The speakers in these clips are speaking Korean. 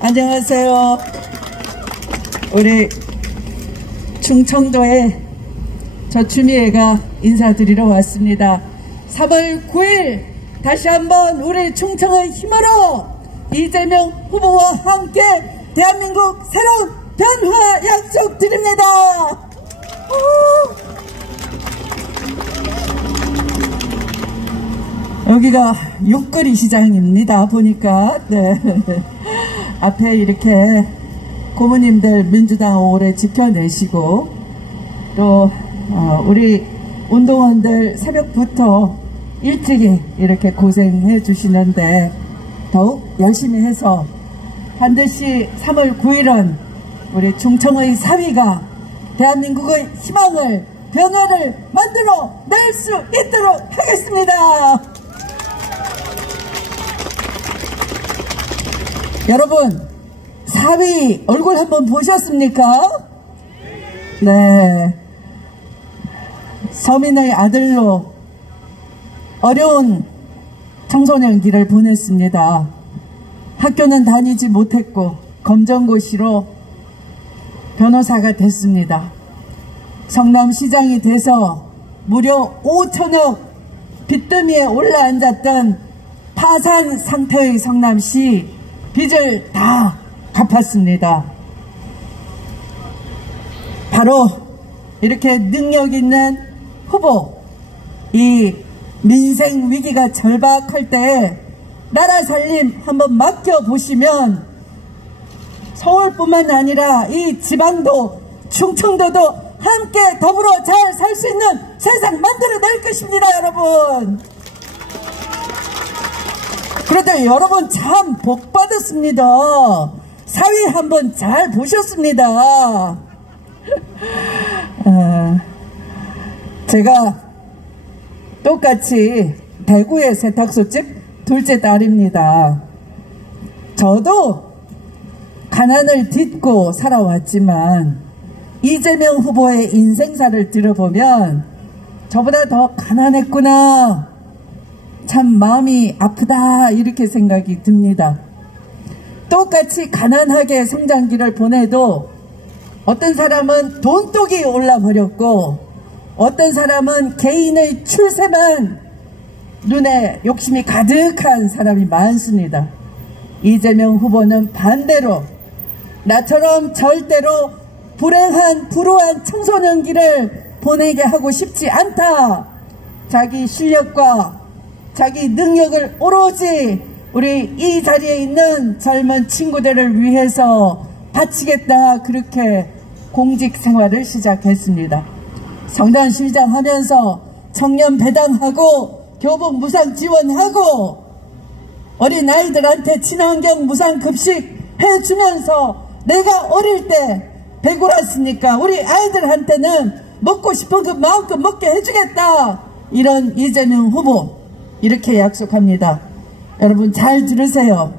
안녕하세요. 우리 충청도에 저 추미애가 인사드리러 왔습니다. 3월 9일 다시 한번 우리 충청의 힘으로 이재명 후보와 함께 대한민국 새로운 변화 약속드립니다. 여기가 육거리 시장입니다. 보니까 네. 앞에 이렇게 고모님들 민주당 오래 지켜내시고 또 우리 운동원들 새벽부터 일찍이 이렇게 고생해 주시는데 더욱 열심히 해서 반드시 3월 9일은 우리 충청의 사위가 대한민국의 희망을 변화를 만들어 낼 수 있도록 하겠습니다. 여러분, 사위 얼굴 한번 보셨습니까? 네. 서민의 아들로 어려운 청소년기를 보냈습니다. 학교는 다니지 못했고 검정고시로 변호사가 됐습니다. 성남시장이 돼서 무려 5천억 빚더미에 올라앉았던 파산 상태의 성남시 빚을 다 갚았습니다. 바로 이렇게 능력 있는 후보, 이 민생 위기가 절박할 때 나라 살림 한번 맡겨보시면 서울뿐만 아니라 이 지방도 충청도도 함께 더불어 잘 살 수 있는 세상 만들어낼 것입니다. 여러분, 그래도 여러분 참 복 받았습니다. 사위 한번 잘 보셨습니다. 제가 똑같이 대구의 세탁소집 둘째 딸입니다. 저도 가난을 딛고 살아왔지만 이재명 후보의 인생사를 들어보면 저보다 더 가난했구나, 참 마음이 아프다, 이렇게 생각이 듭니다. 똑같이 가난하게 성장기를 보내도 어떤 사람은 돈독이 올라버렸고 어떤 사람은 개인의 출세만 눈에 욕심이 가득한 사람이 많습니다. 이재명 후보는 반대로 나처럼 절대로 불우한 청소년기를 보내게 하고 싶지 않다. 자기 실력과 자기 능력을 오로지 우리 이 자리에 있는 젊은 친구들을 위해서 바치겠다, 그렇게 공직 생활을 시작했습니다. 성남시장 하면서 청년 배당하고 교복 무상 지원하고 어린 아이들한테 친환경 무상 급식 해주면서 내가 어릴 때 배고팠으니까 우리 아이들한테는 먹고 싶은 그 마음껏 먹게 해주겠다, 이런 이재명 후보 이렇게 약속합니다. 여러분 잘 들으세요.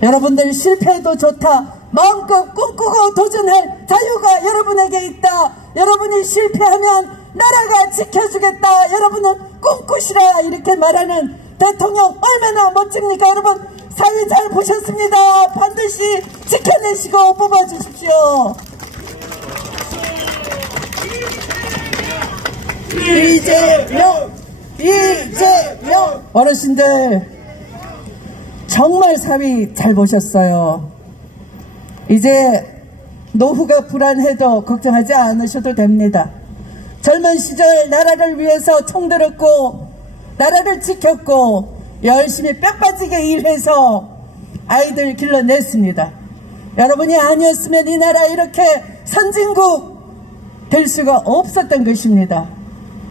여러분들 실패해도 좋다, 마음껏 꿈꾸고 도전할 자유가 여러분에게 있다, 여러분이 실패하면 나라가 지켜주겠다, 여러분은 꿈꾸시라, 이렇게 말하는 대통령 얼마나 멋집니까? 여러분 사위 잘 보셨습니다. 반드시 지켜내시고 뽑아주십시오. 이재명 어르신들 정말 사위 잘 보셨어요. 이제 노후가 불안해도 걱정하지 않으셔도 됩니다. 젊은 시절 나라를 위해서 총 들었고 나라를 지켰고 열심히 뼈 빠지게 일해서 아이들 길러냈습니다. 여러분이 아니었으면 이 나라 이렇게 선진국 될 수가 없었던 것입니다.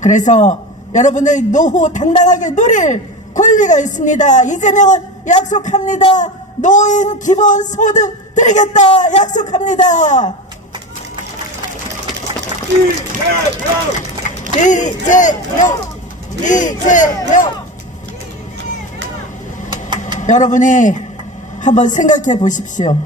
그래서 여러분의 노후 당당하게 누릴 권리가 있습니다. 이재명은 약속합니다. 노인 기본소득 드리겠다, 약속합니다. 이재명 여러분이 한번 생각해 보십시오.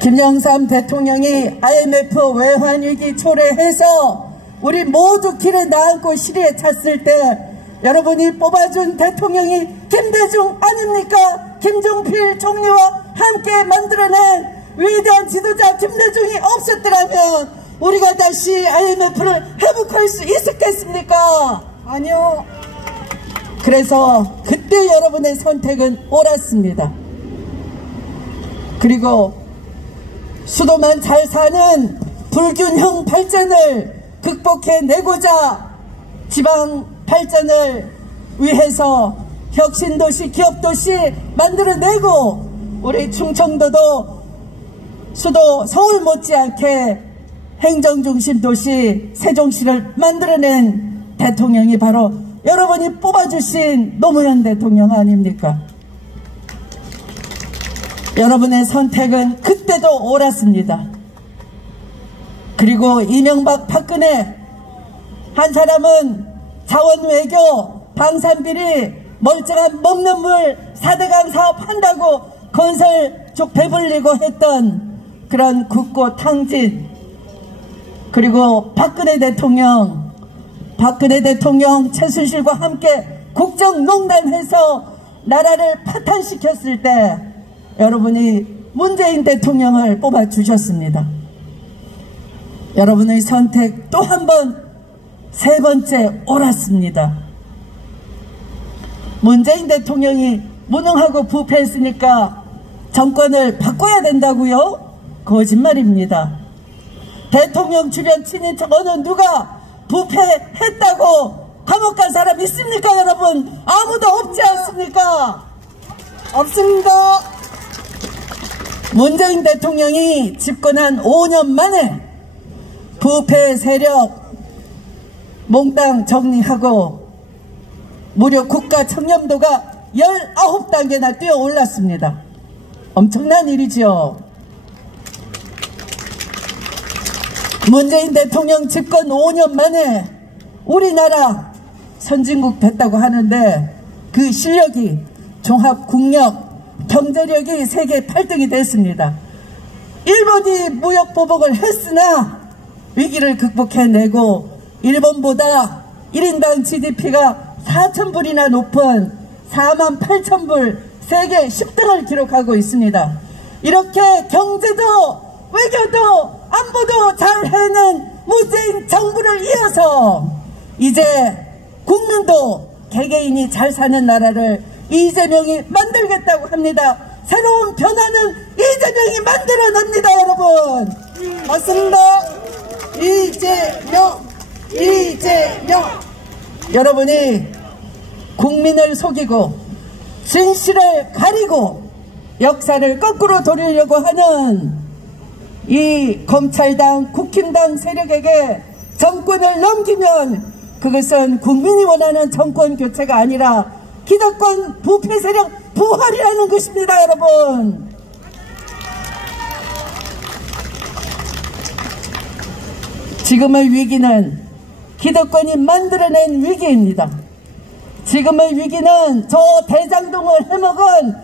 김영삼 대통령이 IMF 외환위기 초래해서 우리 모두 길에 나앉고 시리에 찼을 때 여러분이 뽑아준 대통령이 김대중 아닙니까? 김종필 총리와 함께 만들어낸 위대한 지도자 김대중이 없었더라면 우리가 다시 IMF를 회복할 수 있었겠습니까? 아니요. 그래서 그때 여러분의 선택은 옳았습니다. 그리고 수도만 잘 사는 불균형 발전을 극복해내고자 지방 발전을 위해서 혁신도시, 기업도시 만들어내고 우리 충청도도 수도 서울 못지않게 행정중심 도시 세종시를 만들어낸 대통령이 바로 여러분이 뽑아주신 노무현 대통령 아닙니까? 여러분의 선택은 그때도 옳았습니다. 그리고 이명박, 박근혜 한 사람은 자원외교, 방산비리, 멀쩡한 먹는 물 4대강 사업 한다고 건설 쪽 배불리고 했던 그런 국고 탕진, 그리고 박근혜 대통령 최순실과 함께 국정농단해서 나라를 파탄시켰을 때 여러분이 문재인 대통령을 뽑아주셨습니다. 여러분의 선택 또 한 번, 세 번째 옳았습니다. 문재인 대통령이 무능하고 부패했으니까 정권을 바꿔야 된다고요? 거짓말입니다. 대통령 주변 친인척 어느 누가 부패했다고 감옥 간 사람 있습니까, 여러분? 아무도 없지 않습니까? 없습니다. 문재인 대통령이 집권한 5년 만에 부패 세력 몽땅 정리하고 무려 국가 청렴도가 19단계나 뛰어 올랐습니다. 엄청난 일이죠. 문재인 대통령 집권 5년 만에 우리나라 선진국 됐다고 하는데 그 실력이 종합 국력, 경제력이 세계 8등이 됐습니다. 일본이 무역 보복을 했으나 위기를 극복해내고 일본보다 1인당 GDP가 4,000불이나 높은 48,000불 세계 10등을 기록하고 있습니다. 이렇게 경제도 외교도 안보도 잘 해낸 문재인 정부를 이어서 이제 국민도 개개인이 잘 사는 나라를 이재명이 만들겠다고 합니다. 새로운 변화는 이재명이 만들어냅니다, 여러분. 맞습니다. 이재명. 여러분이 국민을 속이고 진실을 가리고 역사를 거꾸로 돌리려고 하는 이 검찰당, 국힘당 세력에게 정권을 넘기면 그것은 국민이 원하는 정권 교체가 아니라 기득권 부패 세력 부활이라는 것입니다, 여러분. 지금의 위기는 기득권이 만들어낸 위기입니다. 지금의 위기는 저 대장동을 해먹은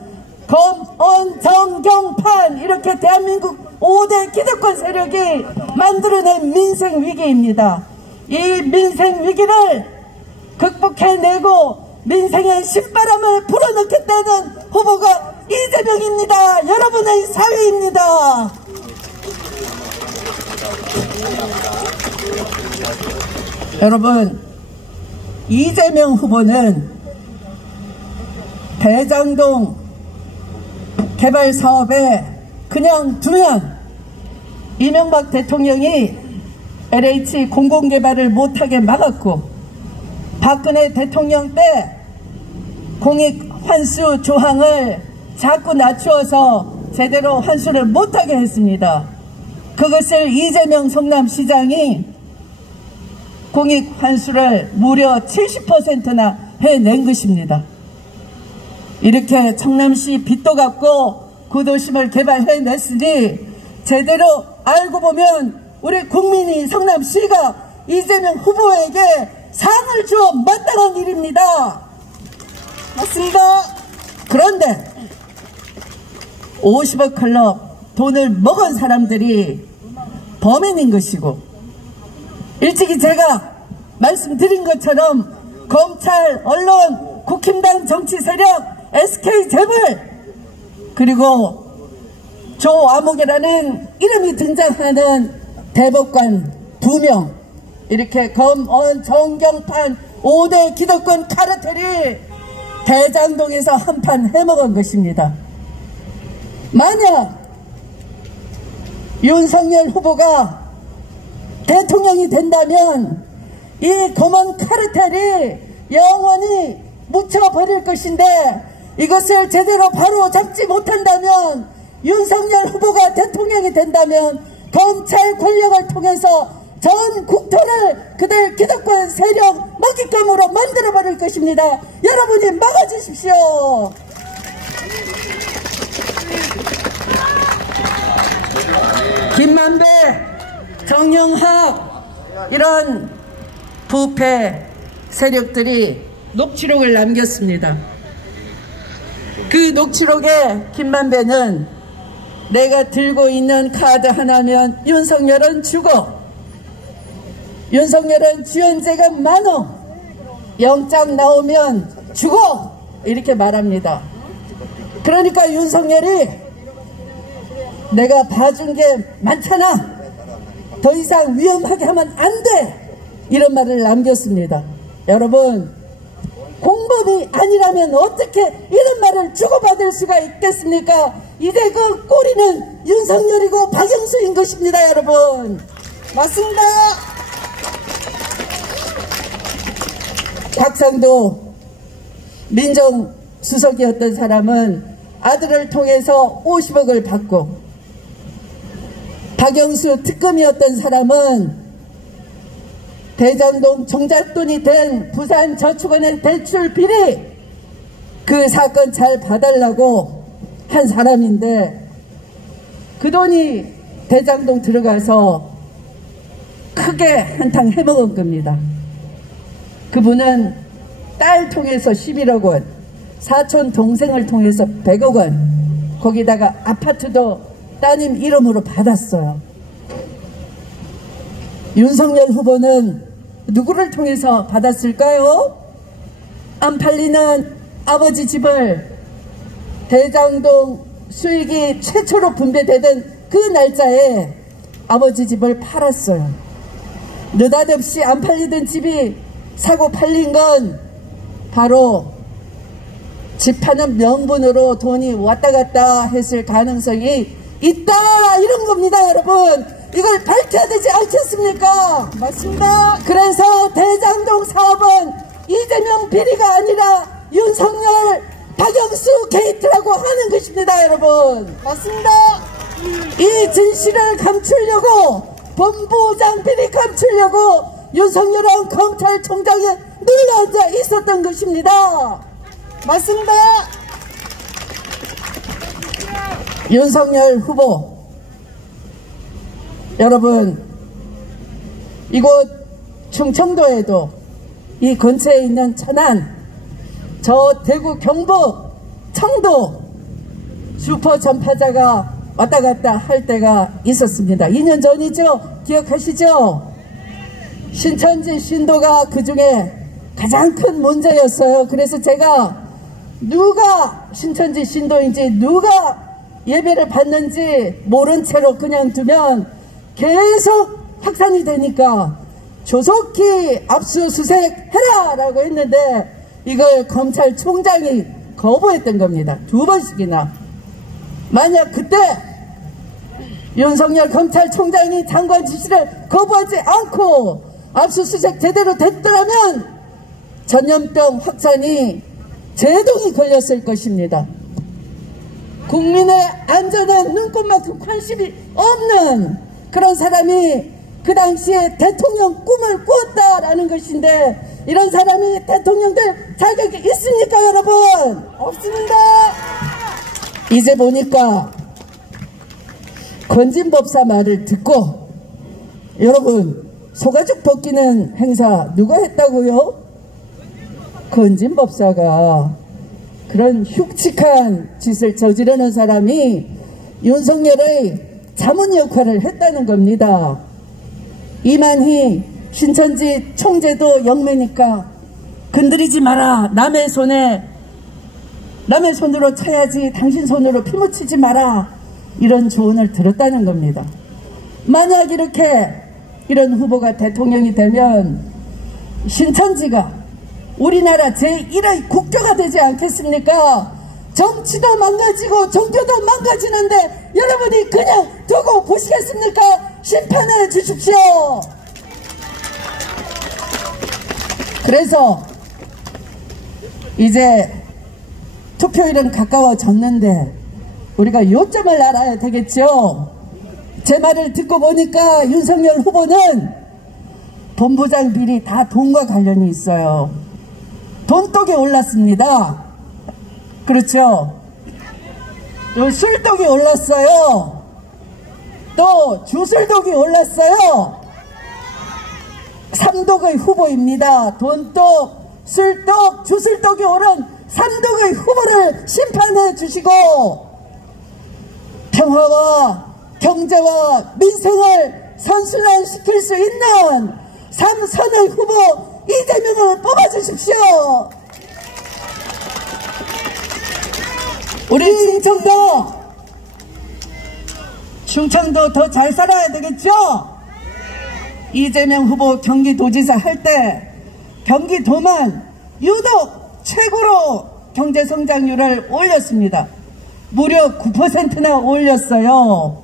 검언 정경판 이렇게 대한민국 5대 기득권 세력이 만들어낸 민생 위기입니다. 이 민생 위기를 극복해내고 민생의 신바람을 불어넣겠다는 후보가 이재명입니다. 여러분의 사회입니다. 여러분, 이재명 후보는 대장동 개발 사업에 그냥 두면 이명박 대통령이 LH 공공개발을 못하게 막았고 박근혜 대통령 때 공익 환수 조항을 자꾸 낮추어서 제대로 환수를 못하게 했습니다. 그것을 이재명 성남시장이 공익 환수를 무려 70%나 해낸 것입니다. 이렇게 성남시 빚도 갚고 구도심을 개발해냈으니 제대로 알고 보면 우리 국민이 성남시가 이재명 후보에게 상을 주어 마땅한 일입니다. 맞습니다. 그런데 50억 클럽 돈을 먹은 사람들이 범인인 것이고, 일찍이 제가 말씀드린 것처럼 검찰, 언론, 국힘당 정치 세력, SK 재벌 그리고 조아목이라는 이름이 등장하는 대법관 2명, 이렇게 검언 정경판 5대 기득권 카르텔이 대장동에서 한판 해먹은 것입니다. 만약 윤석열 후보가 대통령이 된다면 이 검언 카르텔이 영원히 묻혀버릴 것인데, 이것을 제대로 바로 잡지 못한다면 윤석열 후보가 대통령이 된다면 검찰 권력을 통해서 전 국토를 그들 기득권 세력 먹잇감으로 만들어버릴 것입니다. 여러분이 막아주십시오. 김만배, 정영학 이런 부패 세력들이 녹취록을 남겼습니다. 그 녹취록에 김만배는 내가 들고 있는 카드 하나면 윤석열은 죽어, 윤석열은 주연죄가 많어, 영장 나오면 죽어, 이렇게 말합니다. 그러니까 윤석열이 내가 봐준 게 많잖아, 더 이상 위험하게 하면 안 돼, 이런 말을 남겼습니다. 여러분, 공범이 아니라면 어떻게 이런 말을 주고받을 수가 있겠습니까? 이제 그 꼬리는 윤석열이고 박영수인 것입니다. 여러분, 맞습니다. 박상도 민정수석이었던 사람은 아들을 통해서 50억을 받고, 박영수 특검이었던 사람은 대장동 종잣돈이 된 부산저축은행 대출 비리, 그 사건 잘 봐달라고 한 사람인데, 그 돈이 대장동 들어가서 크게 한탕 해먹은 겁니다. 그분은 딸 통해서 11억 원, 사촌 동생을 통해서 100억 원, 거기다가 아파트도 따님 이름으로 받았어요. 윤석열 후보는 누구를 통해서 받았을까요? 안 팔리는 아버지 집을 대장동 수익이 최초로 분배되던 그 날짜에 아버지 집을 팔았어요. 느닷없이 안 팔리던 집이 사고 팔린 건 바로 집 파는 명분으로 돈이 왔다 갔다 했을 가능성이 있다, 이런 겁니다. 여러분, 이걸 밝혀야 되지 않겠습니까? 맞습니다. 그래서 대장동 사업은 이재명 비리가 아니라 윤석열 박영수 게이트라고 하는 것입니다. 여러분, 맞습니다. 이 진실을 감추려고, 본부장 비리 감추려고 윤석열은 검찰총장에 눌러앉아 있었던 것입니다. 맞습니다. 윤석열 후보, 여러분, 이곳 충청도에도 이 근처에 있는 천안, 저 대구 경북 청도 슈퍼 전파자가 왔다 갔다 할 때가 있었습니다. 2년 전이죠? 기억하시죠? 신천지 신도가 그 중에 가장 큰 문제였어요. 그래서 제가 누가 신천지 신도인지, 누가 예배를 받는지 모른 채로 그냥 두면 계속 확산이 되니까 조속히 압수수색해라 라고 했는데, 이걸 검찰총장이 거부했던 겁니다. 2번씩이나. 만약 그때 윤석열 검찰총장이 장관 지시를 거부하지 않고 압수수색 제대로 됐더라면 전염병 확산이 제동이 걸렸을 것입니다. 국민의 안전한 눈꽃만큼 관심이 없는 그런 사람이 그 당시에 대통령 꿈을 꾸었다라는 것인데, 이런 사람이 대통령 될 자격이 있습니까, 여러분? 없습니다. 이제 보니까 건진법사 말을 듣고, 여러분, 소가죽 벗기는 행사 누가 했다고요? 건진법사가 그런 흉측한 짓을 저지르는 사람이 윤석열의 자문 역할을 했다는 겁니다. 이만희 신천지 총재도 영매니까 건드리지 마라, 남의 손에 남의 손으로 쳐야지 당신 손으로 피 묻히지 마라, 이런 조언을 들었다는 겁니다. 만약 이런 후보가 대통령이 되면 신천지가 우리나라 제1의 국교가 되지 않겠습니까? 정치도 망가지고 종교도 망가지는데 여러분이 그냥 두고 보시겠습니까? 심판해 주십시오. 그래서 이제 투표일은 가까워졌는데 우리가 요점을 알아야 되겠죠. 제 말을 듣고 보니까 윤석열 후보는 본부장 비리 다 돈과 관련이 있어요. 돈독이 올랐습니다. 그렇죠. 또 술독이 올랐어요. 또 주술독이 올랐어요. 3독의 후보입니다. 돈독, 술독, 주술독이 오른 3독의 후보를 심판해 주시고 평화와 경제와 민생을 선순환시킬 수 있는 3선의 후보 이재명을 뽑아주십시오. 우리 충청도 더 잘 살아야 되겠죠? 이재명 후보 경기도지사 할 때 경기도만 유독 최고로 경제성장률을 올렸습니다. 무려 9%나 올렸어요.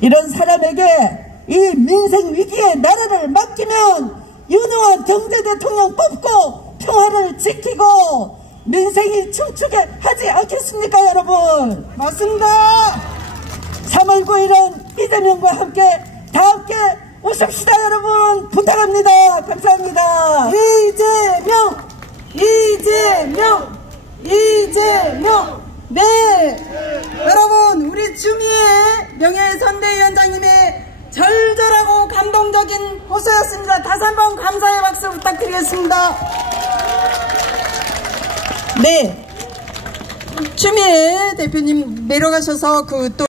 이런 사람에게 이 민생 위기에 나라를 맡기면 유능한 경제대통령 뽑고 평화를 지키고 민생이 춤추게 하지 않겠습니까, 여러분? 맞습니다. 3월 9일은 이재명과 함께 다 함께 오십시다, 여러분. 부탁합니다. 감사합니다. 이재명. 네, 여러분, 우리 추미애 명예선대위원장님의 절절하고 감동적인 호소였습니다. 다시 한번 감사의 박수 부탁드리겠습니다. 네, 추미애 대표님 내려가셔서 또